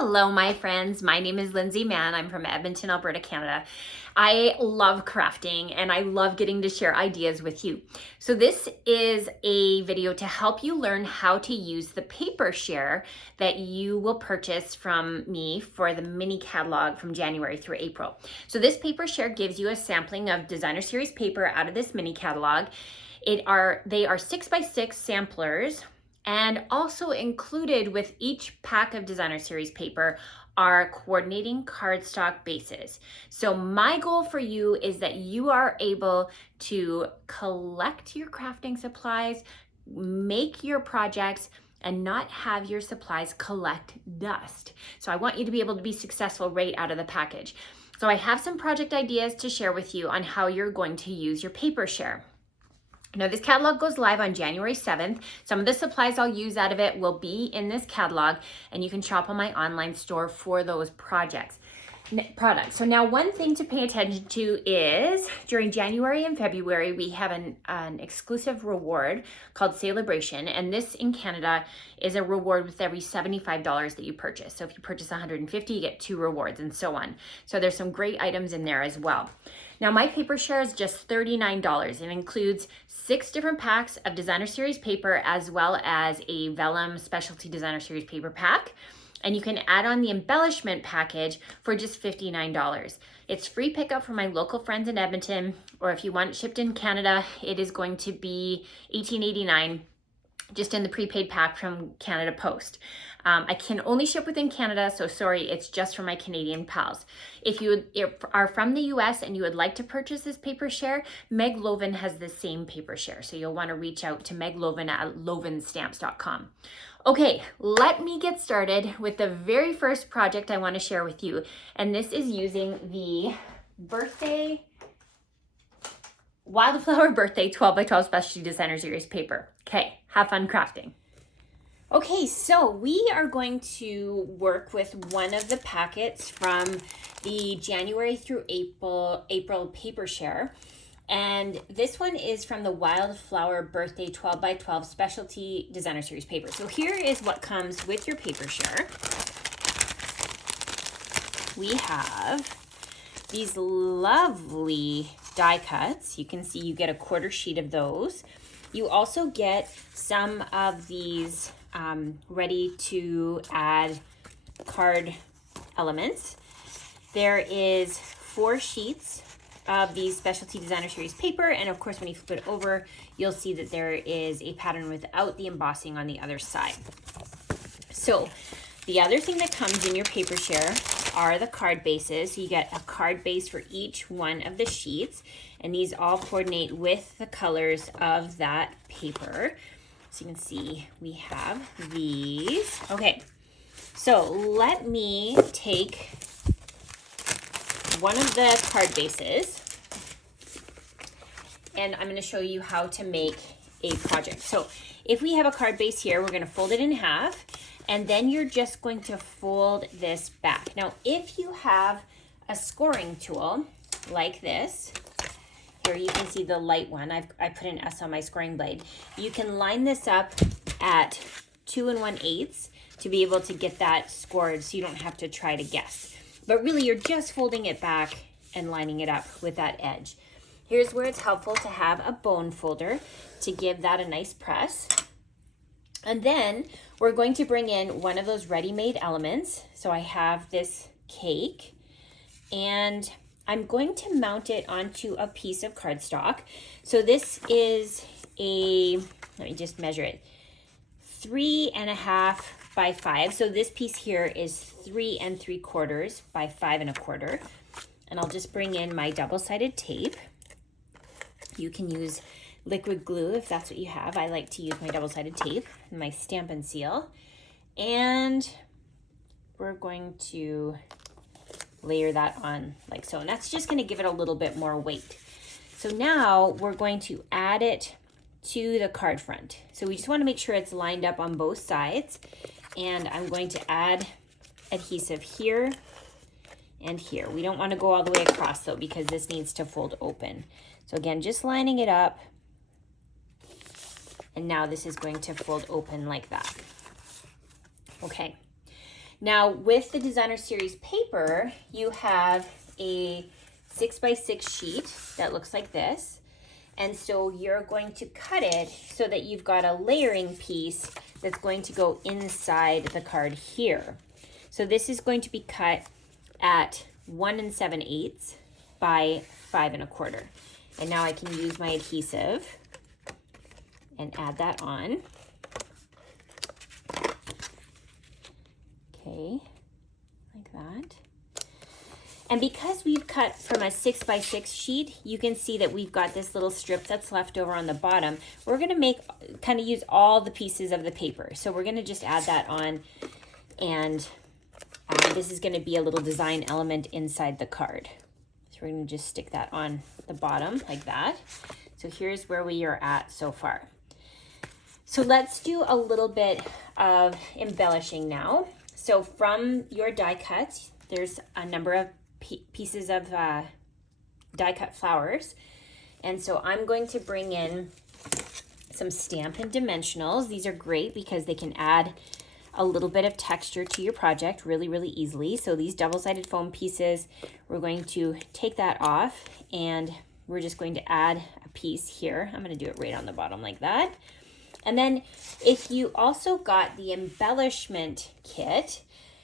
Hello, my friends. My name is Lindsay Mann. I'm from Edmonton, Alberta, Canada. I love crafting and I love getting to share ideas with you. So this is a video to help you learn how to use the paper share that you will purchase from me for the mini catalog from January through April. So this paper share gives you a sampling of designer series paper out of this mini catalog. They are 6x6 samplers. And also included with each pack of designer series paper are coordinating cardstock bases. So my goal for you is that you are able to collect your crafting supplies, make your projects, and not have your supplies collect dust. So I want you to be able to be successful right out of the package. So I have some project ideas to share with you on how you're going to use your paper share. Now this catalog goes live on January 7th. Some of the supplies I'll use out of it will be in this catalog, and you can shop on my online store for those products. So now one thing to pay attention to is during January and February, we have an exclusive reward called Saleabration. And this in Canada is a reward with every $75 that you purchase. So if you purchase 150, you get 2 rewards and so on. So there's some great items in there as well. Now my paper share is just $39. It includes 6 different packs of designer series paper as well as a vellum specialty designer series paper pack. And you can add on the embellishment package for just $59. It's free pickup for my local friends in Edmonton, or if you want it shipped in Canada, it is going to be $18.89 just in the prepaid pack from Canada Post. I can only ship within Canada, so sorry, it's just for my Canadian pals. If you are from the US and you would like to purchase this paper share, Meg Loven has the same paper share, so you'll want to reach out to Meg Loven at lovenstamps.com. Okay, let me get started with the very first project I want to share with you, and this is using the Wildflower Birthday 12x12 Specialty Designer Series paper. Okay, have fun crafting. Okay, so we are going to work with one of the packets from the January through April paper share. And this one is from the Wildflower Birthday 12x12 Specialty Designer Series paper. So here is what comes with your paper share. We have these lovely die cuts. You can see you get a quarter sheet of those. You also get some of these ready to add card elements. There is 4 sheets of these specialty designer series paper, and of course when you flip it over you'll see that there is a pattern without the embossing on the other side. So the other thing that comes in your paper share are the card bases. So you get a card base for each one of the sheets, and these all coordinate with the colors of that paper. So you can see we have these. Okay, so let me take one of the card bases and I'm going to show you how to make a project. So if we have a card base here, we're going to fold it in half, and then you're just going to fold this back. Now, if you have a scoring tool like this, here you can see the light one. I put an S on my scoring blade. You can line this up at 2 1/8 to be able to get that scored so you don't have to try to guess. But really, you're just folding it back and lining it up with that edge. Here's where it's helpful to have a bone folder to give that a nice press. And then we're going to bring in one of those ready-made elements. So I have this cake, and I'm going to mount it onto a piece of cardstock. So this is let me just measure it, 3.5 by 5. So this piece here is 3 3/4 by 5 1/4. And I'll just bring in my double-sided tape. You can use liquid glue if that's what you have. I like to use my double-sided tape and my stamp and seal. And we're going to layer that on like so. And that's just going to give it a little bit more weight. So now we're going to add it to the card front. So we just want to make sure it's lined up on both sides. And I'm going to add adhesive here and here. We don't want to go all the way across though, because this needs to fold open. So again, just lining it up. And now this is going to fold open like that. Okay. Now with the Designer Series paper, you have a 6x6 sheet that looks like this. And so you're going to cut it so that you've got a layering piece that's going to go inside the card here. So this is going to be cut at 1 7/8 by 5 1/4. And now I can use my adhesive and add that on. Okay, like that. And because we've cut from a 6x6 sheet, you can see that we've got this little strip that's left over on the bottom. We're gonna kind of use all the pieces of the paper. So we're gonna just add that on, and this is gonna be a little design element inside the card. So we're gonna just stick that on the bottom like that. So here's where we are at so far. So let's do a little bit of embellishing now. So from your die cuts, there's a number of pieces of die cut flowers. And so I'm going to bring in some Stampin' Dimensionals. These are great because they can add a little bit of texture to your project really, really easily. So these double-sided foam pieces, we're going to take that off and we're just going to add a piece here. I'm going to do it right on the bottom like that. And then if you also got the embellishment kit,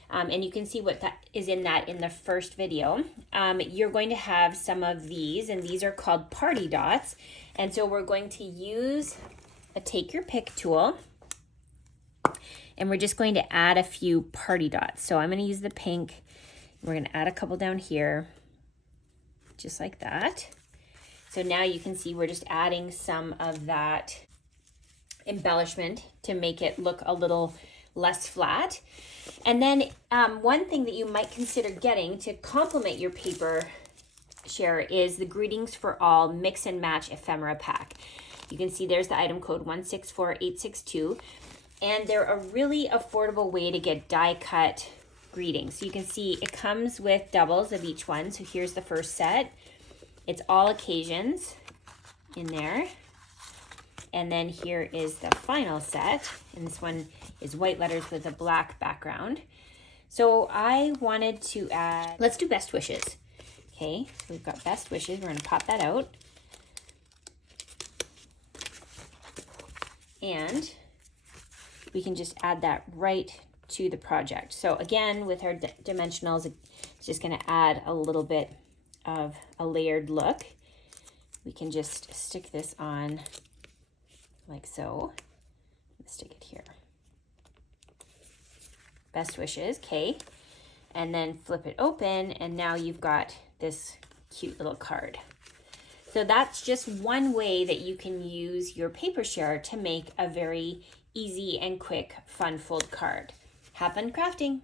and you can see what that is in the first video, you're going to have some of these, and these are called party dots. And so we're going to use a take your pick tool, and we're just going to add a few party dots. So I'm going to use the pink. We're going to add a couple down here, just like that. So now you can see we're just adding some of that embellishment to make it look a little less flat. And then one thing that you might consider getting to complement your paper share is the Greetings for All Mix and Match Ephemera Pack. You can see there's the item code 164862, and they're a really affordable way to get die cut greetings. So you can see it comes with doubles of each one. So here's the first set. It's all occasions in there. And then here is the final set, and this one is white letters with a black background. So I wanted to add, let's do best wishes. Okay, so we've got best wishes. We're gonna pop that out. And we can just add that right to the project. So again, with our dimensionals, it's just gonna add a little bit of a layered look. We can just stick this on like so. Let's stick it here. Best wishes, okay. And then flip it open, and now you've got this cute little card. So that's just one way that you can use your paper share to make a very easy and quick fun fold card. Have fun crafting.